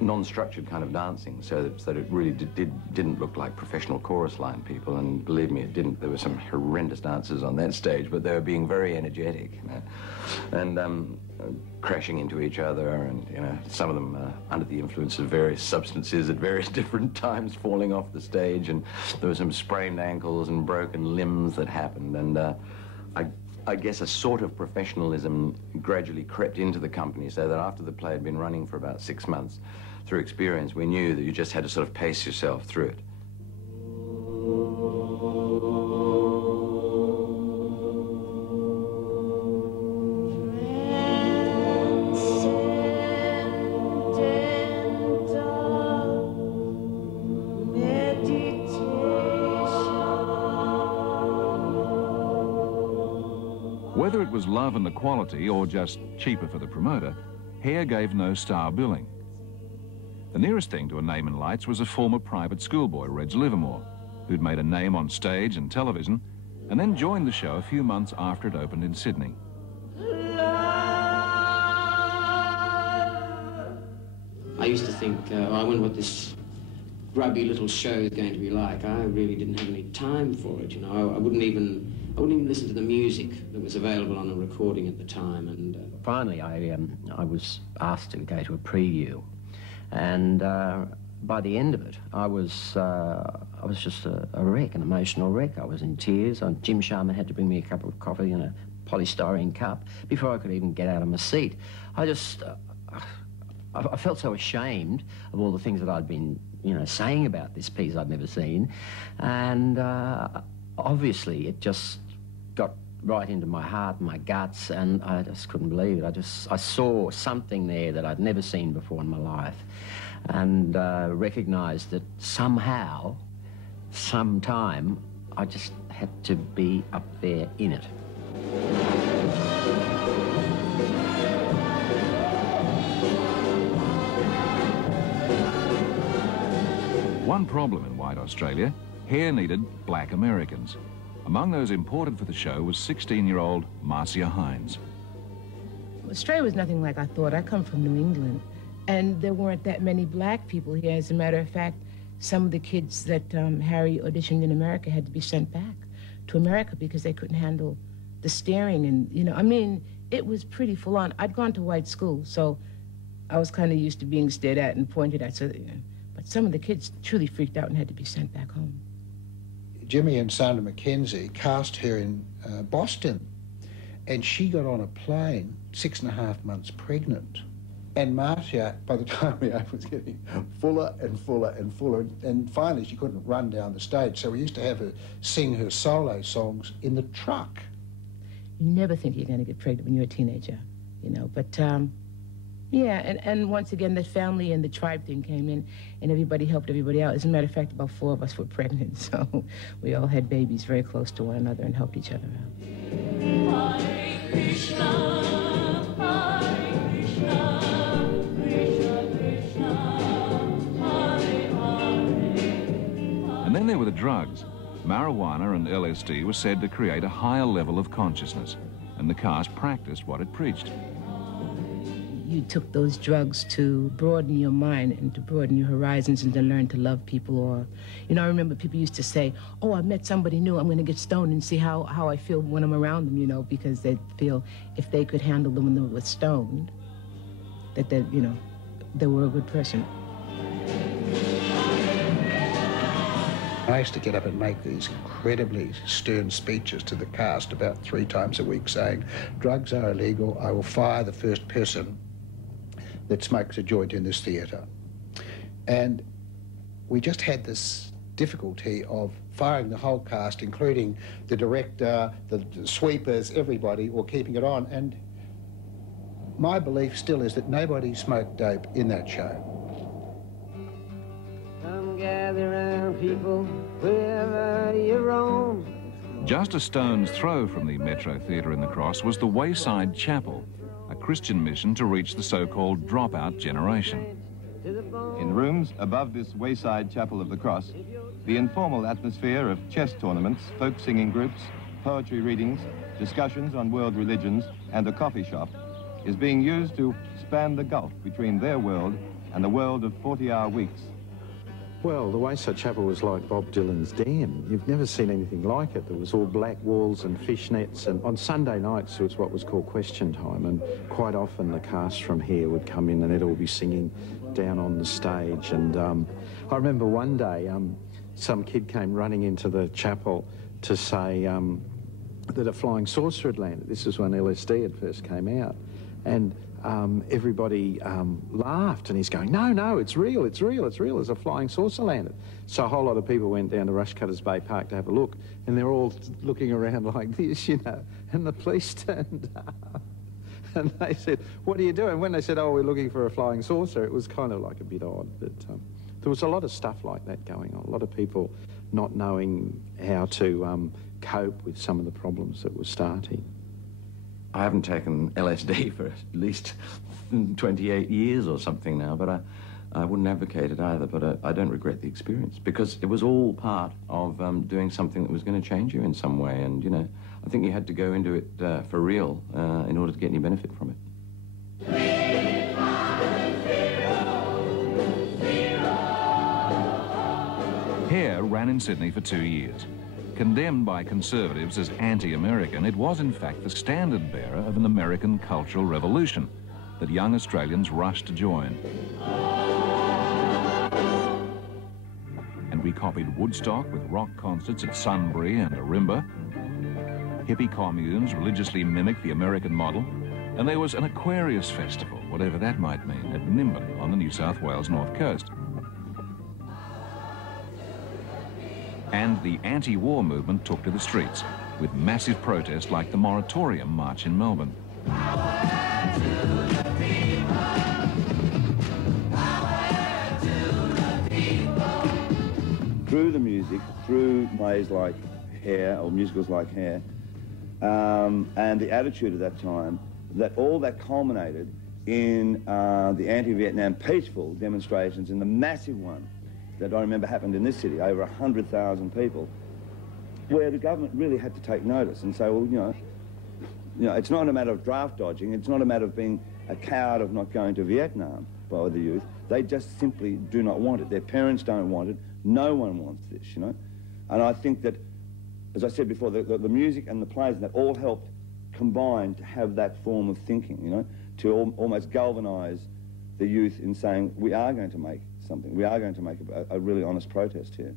non-structured kind of dancing, so that it really didn't look like professional chorus line people, and believe me, it didn't. There were some horrendous dancers on that stage, but they were being very energetic, you know, and crashing into each other, and, you know, some of them under the influence of various substances at various different times, falling off the stage, and there were some sprained ankles and broken limbs that happened, and I guess a sort of professionalism gradually crept into the company, so that after the play had been running for about 6 months, through experience, we knew that you just had to sort of pace yourself through it. Whether it was love and the quality or just cheaper for the promoter, Hare gave no star billing. The nearest thing to a name in lights was a former private schoolboy, Reg Livermore, who'd made a name on stage and television and then joined the show a few months after it opened in Sydney. I used to think, I wonder what this grubby little show is going to be like. I really didn't have any time for it, you know. I wouldn't even listen to the music that was available on a recording at the time. And finally, I was asked to go to a preview, and by the end of it, I was just a wreck, an emotional wreck. I was in tears. Jim Sharman had to bring me a cup of coffee in a polystyrene cup before I could even get out of my seat. I felt so ashamed of all the things that I'd been, you know, saying about this piece I'd never seen, and obviously it just got right into my heart and my guts, and I just couldn't believe it. I saw something there that I'd never seen before in my life, and recognised that somehow, sometime, I just had to be up there in it. One problem in white Australia, Hare needed black Americans. Among those imported for the show was 16-year-old Marcia Hines. Australia was nothing like I thought. I come from New England, and there weren't that many black people here. As a matter of fact, some of the kids that Harry auditioned in America had to be sent back to America because they couldn't handle the staring, and, you know, I mean, it was pretty full on. I'd gone to white school, so I was kind of used to being stared at and pointed at, so, you know, but some of the kids truly freaked out and had to be sent back home. Jimmy and Sandra Mackenzie cast her in Boston, and she got on a plane 6.5 months pregnant. And Marcia, by the time we opened, was getting fuller and fuller and fuller, and finally she couldn't run down the stage, so we used to have her sing her solo songs in the truck. You never think you're going to get pregnant when you're a teenager, you know, but yeah, and once again, the family and the tribe thing came in, and everybody helped everybody out. As a matter of fact, about 4 of us were pregnant, so we all had babies very close to one another and helped each other out. Hare Krishna, Hare Krishna, Krishna Krishna, Hare Hare. And then there were the drugs. Marijuana and LSD were said to create a higher level of consciousness, and the cast practiced what it preached. You took those drugs to broaden your mind and to broaden your horizons and to learn to love people. Or, you know, I remember people used to say, oh, I met somebody new, I'm going to get stoned and see how I feel when I'm around them, you know, because they feel if they could handle them when they were stoned, that they, you know, they were a good person. I used to get up and make these incredibly stern speeches to the cast about 3 times a week saying, drugs are illegal, I will fire the first person that smokes a joint in this theatre. And we just had this difficulty of firing the whole cast, including the director, the sweepers, everybody, or keeping it on. And my belief still is that nobody smoked dope in that show. Come gather round, people, wherever you roam. Just a stone's throw from the Metro Theatre in the Cross was the Wayside Chapel, a Christian mission to reach the so-called dropout generation. In rooms above this Wayside Chapel of the Cross, the informal atmosphere of chess tournaments, folk singing groups, poetry readings, discussions on world religions, and a coffee shop is being used to span the gulf between their world and the world of 40-hour weeks. Well, the Wayside Chapel was like Bob Dylan's dam. You've never seen anything like it. There was all black walls and fishnets, and on Sunday nights there was what was called question time, and quite often the cast from here would come in and they'd all be singing down on the stage. And I remember one day some kid came running into the chapel to say that a flying saucer had landed. This was when LSD had first came out. And everybody laughed, and he's going, no, it's real, there's a flying saucer landed. So a whole lot of people went down to Rushcutters Bay Park to have a look, and they're all looking around like this, you know, and the police turned up. And they said, what are you doing? When they said, oh, we're looking for a flying saucer, it was kind of like a bit odd, but there was a lot of stuff like that going on, a lot of people not knowing how to cope with some of the problems that were starting. I haven't taken LSD for at least 28 years or something now, but I wouldn't advocate it either, but I don't regret the experience, because it was all part of doing something that was going to change you in some way, and, you know, I think you had to go into it for real in order to get any benefit from it. Hare ran in Sydney for 2 years. Condemned by conservatives as anti-American, it was in fact the standard bearer of an American cultural revolution that young Australians rushed to join. And we copied Woodstock with rock concerts at Sunbury and Ourimbah. Hippie communes religiously mimicked the American model, and there was an Aquarius festival, whatever that might mean, at Nimbin on the New South Wales north coast. And the anti-war movement took to the streets, with massive protests like the Moratorium March in Melbourne. Through the music, through ways like Hare, or musicals like Hare, and the attitude at that time, that all that culminated in the anti-Vietnam peaceful demonstrations, and the massive one that I remember happened in this city, over 100,000 people, where the government really had to take notice and say, well, you know, it's not a matter of draft dodging, it's not a matter of being a coward of not going to Vietnam by the youth. They just simply do not want it. Their parents don't want it. No one wants this, you know. And I think that, as I said before, the music and the plays, that all helped combine to have that form of thinking, you know, to almost galvanise the youth in saying, we are going to make something. We are going to make a really honest protest here.